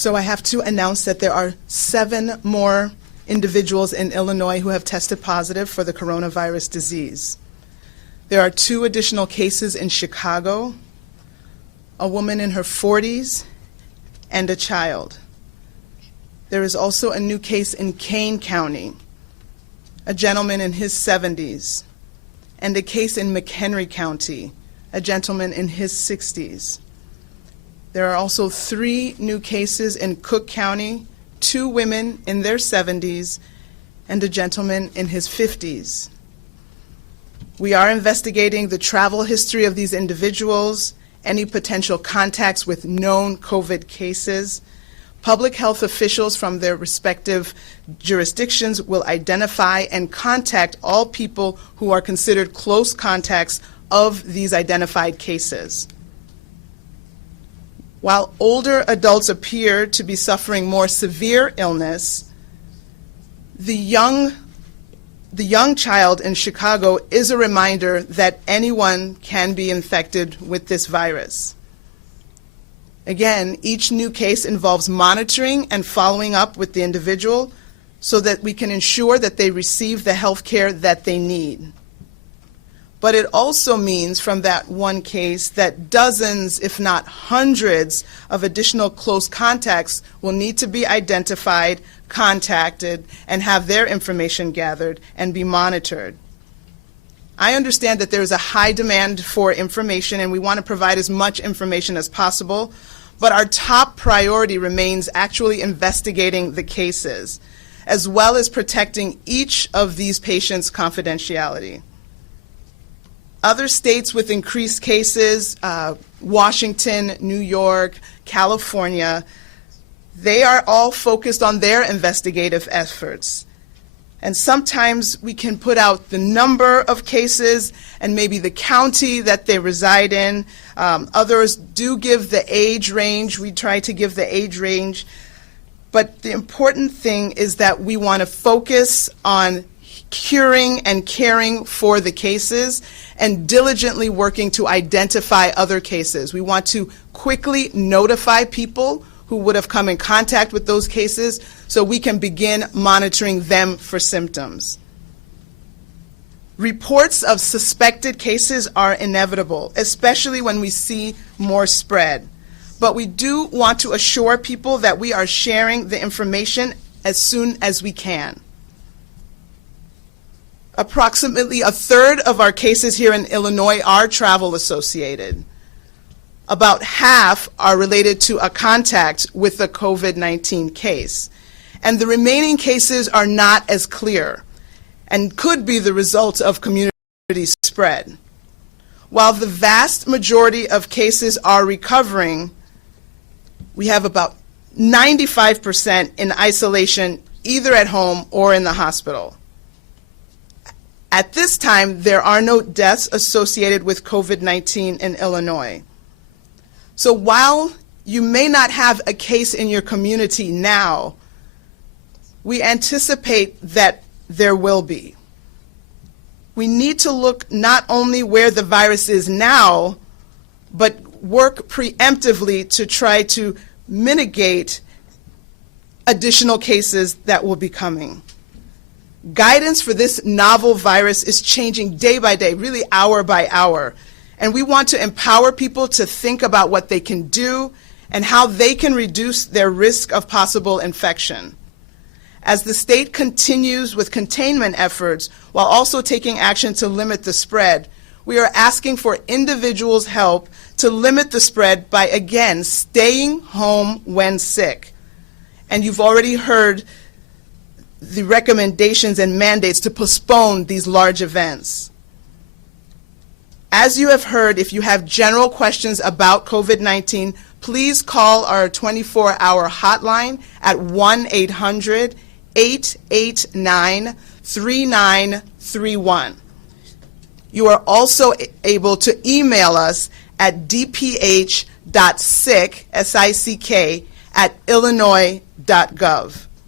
So I have to announce that there are 7 more individuals in Illinois who have tested positive for the coronavirus disease. There are 2 additional cases in Chicago, a woman in her 40s, and a child. There is also a new case in Kane County, a gentleman in his 70s, and a case in McHenry County, a gentleman in his 60s. There are also 3 new cases in Cook County, 2 women in their 70s, and a gentleman in his 50s. We are investigating the travel history of these individuals, any potential contacts with known COVID cases. Public health officials from their respective jurisdictions will identify and contact all people who are considered close contacts of these identified cases. While older adults appear to be suffering more severe illness, the young child in Chicago is a reminder that anyone can be infected with this virus. Again, each new case involves monitoring and following up with the individual so that we can ensure that they receive the health care that they need. But it also means from that one case that dozens, if not hundreds, of additional close contacts will need to be identified, contacted, and have their information gathered and be monitored. I understand that there is a high demand for information and we want to provide as much information as possible, but our top priority remains actually investigating the cases, as well as protecting each of these patients' confidentiality. Other states with increased cases, Washington, New York, California, they are all focused on their investigative efforts. And sometimes we can put out the number of cases and maybe the county that they reside in. Others do give the age range. We try to give the age range. But the important thing is that we want to focus on curing and caring for the cases and diligently working to identify other cases. We want to quickly notify people who would have come in contact with those cases so we can begin monitoring them for symptoms. Reports of suspected cases are inevitable, especially when we see more spread. But we do want to assure people that we are sharing the information as soon as we can. Approximately a third of our cases here in Illinois are travel associated. About half are related to a contact with a COVID-19 case. And the remaining cases are not as clear and could be the result of community spread. While the vast majority of cases are recovering, we have about 95% in isolation, either at home or in the hospital. At this time, there are no deaths associated with COVID-19 in Illinois. So while you may not have a case in your community now, we anticipate that there will be. We need to look not only where the virus is now, but work preemptively to try to mitigate additional cases that will be coming. Guidance for this novel virus is changing day by day, really hour by hour. And we want to empower people to think about what they can do and how they can reduce their risk of possible infection. As the state continues with containment efforts while also taking action to limit the spread, we are asking for individuals' help to limit the spread by, again, staying home when sick. And you've already heard the recommendations and mandates to postpone these large events. As you have heard, if you have general questions about COVID-19, please call our 24-hour hotline at 1-800-889-3931. You are also able to email us at dph.sick@illinois.gov.